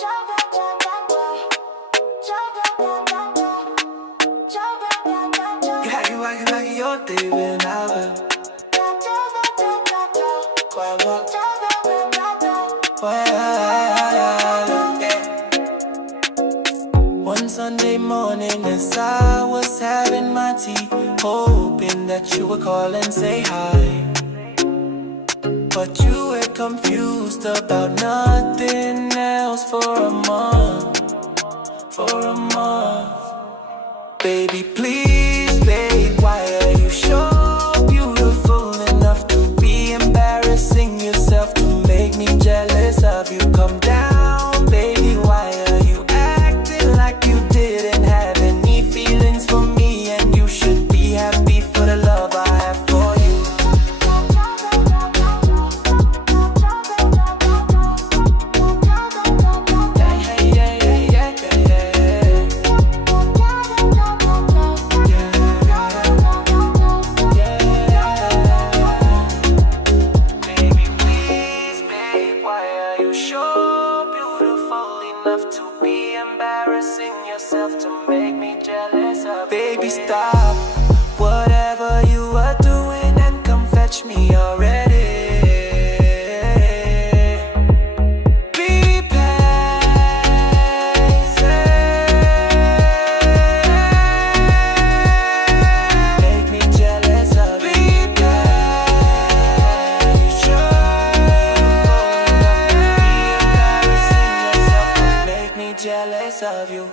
Yeah, you acting like you're David Allen. One Sunday morning as I was having my tea, hoping that you would call and say hi, but you were confused about nothing else for a month. Baby, please, babe, why are you so beautiful enough to be embarrassing yourself to make me jealous of you? Come down, baby, why are you acting like you didn't have any feelings for me? And you should be happy for the love I have for you. To be embarrassing yourself to make me jealous of. Baby, stop whatever you are doing and come fetch me already. Be patient. Make me jealous of. Be patient. Jealous of you.